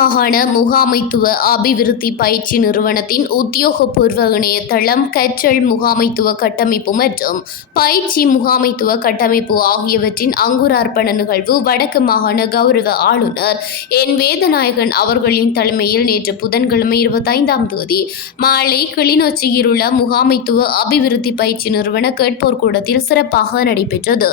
மாகாண முகாமைத்துவ அபிவிருத்தி பயிற்சி நிறுவனத்தின் உத்தியோகபூர்வ இணையதளம் கற்றல் முகாமைத்துவ கட்டமைப்பு மற்றும் பயிற்சி முகாமைத்துவ கட்டமைப்பு ஆகியவற்றின் அங்குரார்ப்பண நிகழ்வு வடக்கு மாகாண கௌரவ ஆளுநர் என் வேதநாயகன் அவர்களின் தலைமையில் நேற்று புதன்கிழமை 25ஆம் தேதி மாலை கிளிநொச்சியில் உள்ள முகாமைத்துவ அபிவிருத்தி பயிற்சி நிறுவன கேட்போர் கூடத்தில் சிறப்பாக நடைபெற்றது.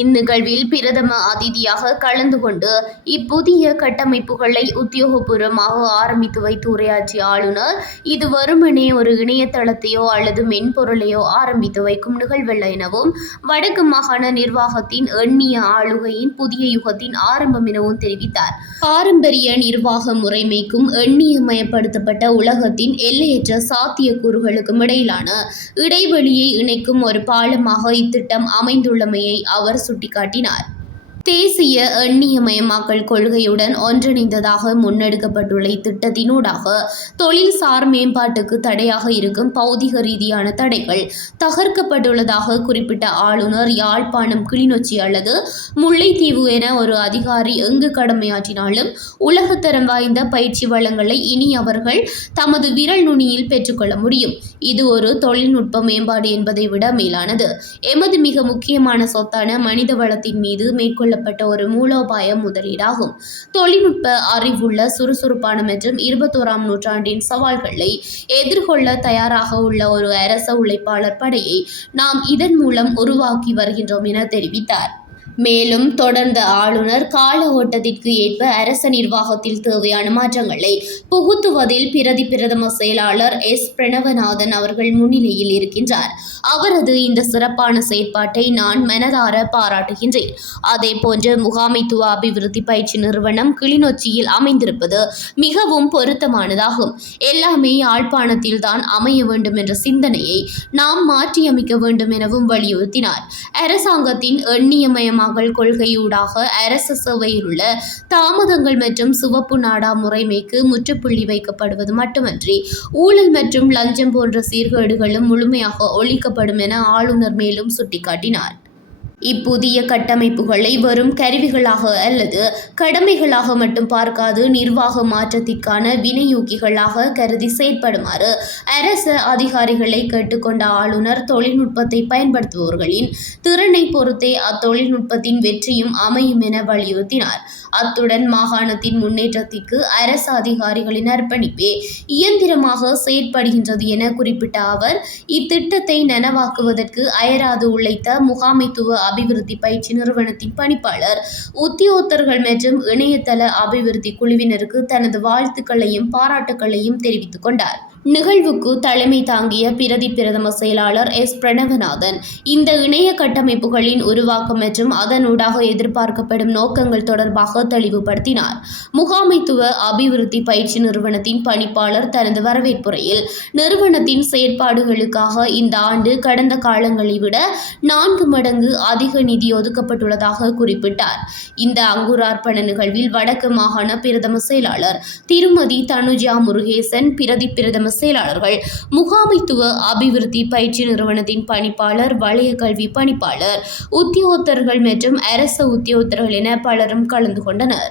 இந்நிகழ்வில் பிரதம அதிதியாக கலந்து கொண்டு இப்புதிய கட்டமைப்புகளை உத்தியோகபூர்வமாக ஆரம்பித்து வைத்து உரையாற்றிய ஆளுநர், இது வெறுமனே ஒரு இணையதளத்தையோ அல்லது மென்பொருளையோ ஆரம்பித்து வைக்கும் நிகழ்வல்ல எனவும், வடக்கு மாகாண நிர்வாகத்தின் எண்ணிய ஆளுகையின் புதிய யுகத்தின் ஆரம்பம் எனவும் தெரிவித்தார். பாரம்பரிய நிர்வாக முறைமைக்கும் எண்ணியமயப்படுத்தப்பட்ட உலகத்தின் எல்லையற்ற சாத்தியக்கூறுகளுக்கும் இடையிலான இடைவெளியை இணைக்கும் ஒரு பாலமாக இத்திட்டம் அமைந்துள்ளமையை அவர் சுட்டிக்காட்டினார். தேசிய எண்ணியமயமாக்கல் கொள்கையுடன் ஒன்றிணைந்ததாக முன்னெடுக்கப்பட்டுள்ள இத்திட்டத்தினூடாக தொழில்சார் மேம்பாட்டுக்கு தடையாக இருக்கும் பௌதிக ரீதியான தடைகள் தகர்க்கப்பட்டுள்ளதாக குறிப்பிட்ட ஆளுநர், யாழ்ப்பாணம், கிளிநொச்சி அல்லது முல்லைத்தீவு என ஒரு அதிகாரி எங்கு கடமையாற்றினாலும் உலகத்தரம் வாய்ந்த பயிற்சி வளங்களை இனி அவர்கள் தமது விரல் நுனியில் பெற்றுக்கொள்ள முடியும். இது ஒரு தொழில்நுட்ப மேம்பாடு என்பதை விட மேலானது. எமது மிக முக்கியமான சொத்தான மனித வளத்தின் மீது மேற்கொள்ளப்பட்ட ஒரு மூலோபாய முதலீடாகும். தொழில்நுட்ப அறிவுள்ள, சுறுசுறுப்பான மற்றும் 21ஆம் நூற்றாண்டின் சவால்களை எதிர்கொள்ள தயாராக உள்ள ஒரு அரச உழைப்பாளர் படையை நாம் இதன் மூலம் உருவாக்கி வருகின்றோம் என தெரிவித்தார். மேலும் தொடர்ந்த ஆளுநர், கால ஓட்டத்திற்கு ஏற்ப அரச நிர்வாகத்தில் தேவையான மாற்றங்களை புகுத்துவதில் பிரதம செயலாளர் எஸ். பிரணவநாதன் அவர்கள் முன்னிலையில் இருக்கின்றார். அவரது இந்த சிறப்பான செயற்பாட்டை நான் மனதார பாராட்டுகின்றேன். அதேபோன்று முகாமைத்துவ அபிவிருத்தி பயிற்சி நிறுவனம் கிளிநொச்சியில் அமைந்திருப்பது மிகவும் பொருத்தமானதாகும். எல்லாமே யாழ்ப்பாணத்தில் தான் அமைய வேண்டும் என்ற சிந்தனையை நாம் மாற்றியமைக்க வேண்டும் எனவும் வலியுறுத்தினார். அரசாங்கத்தின் எண்ணியமயமாக்கல் கொள்கையூடாக அரச சேவையில் உள்ள தாமதங்கள் மற்றும் சிவப்பு நாடா முறைமைக்கு முற்றுப்புள்ளி வைக்கப்படுவது மட்டுமன்றி ஊழல் மற்றும் லஞ்சம் போன்ற சீர்கேடுகளும் முழுமையாக ஒழிக்கப்படும் என ஆளுநர் மேலும் சுட்டிக்காட்டினார். இப்புதிய கட்டமைப்புகளை வெறும் கருவிகளாக அல்லது கடமைகளாக மட்டும் பார்க்காது நிர்வாக மாற்றத்திற்கான வினையூக்கிகளாக கருதி செயற்படுமாறு அரச அதிகாரிகளை கேட்டுக்கொண்ட ஆளுநர், தொழில்நுட்பத்தை பயன்படுத்துபவர்களின் திறனை பொறுத்தே அத்தொழில்நுட்பத்தின் வெற்றியும் அமையும் என வலியுறுத்தினார். அத்துடன் மாகாணத்தின் முன்னேற்றத்திற்கு அரச அதிகாரிகளின் அர்ப்பணிப்பே இயந்திரமாக செயற்படுகின்றது என குறிப்பிட்ட அவர், இத்திட்டத்தை நனவாக்குவதற்கு அயராது உழைத்த முகாமைத்துவ அபிவிருத்தி பயிற்சி நிறுவனத்தின் பணிப்பாளர், உத்தியோகத்தர்கள் மற்றும் இணையதள அபிவிருத்தி குழுவினருக்கு தனது வாழ்த்துக்களையும் பாராட்டுக்களையும் தெரிவித்துக் கொண்டார். நிகழ்வுக்கு தலைமை தாங்கிய பிரதம செயலாளர் எஸ். பிரணவநாதன், இந்த இணைய கட்டமைப்புகளின் உருவாக்கம் மற்றும் அதனூடாக எதிர்பார்க்கப்படும் நோக்கங்கள் தொடர்பாக தெளிவுபடுத்தினார். முகாமைத்துவ அபிவிருத்தி பயிற்சி நிறுவனத்தின் பணிப்பாளர் தனது வரவேற்புரையில், நிறுவனத்தின் செயற்பாடுகளுக்காக இந்த ஆண்டு கடந்த காலங்களை விட 4 மடங்கு அதிக நிதி ஒதுக்கப்பட்டுள்ளதாக குறிப்பிட்டார். இந்த அங்குரார்ப்பண நிகழ்வில் வடக்கு மாகாண பிரதம செயலாளர் திருமதி தனுஜா முருகேசன், பிரதம செயலாளர்கள், முகாமைத்துவ அபிவிருத்தி பயிற்சி நிறுவனத்தின் பணிப்பாளர், வலய கல்வி பணிப்பாளர், உத்தியோகத்தர்கள் மற்றும் அரச உத்தியோகத்தர்கள் என பலரும் கலந்து கொண்டனர்.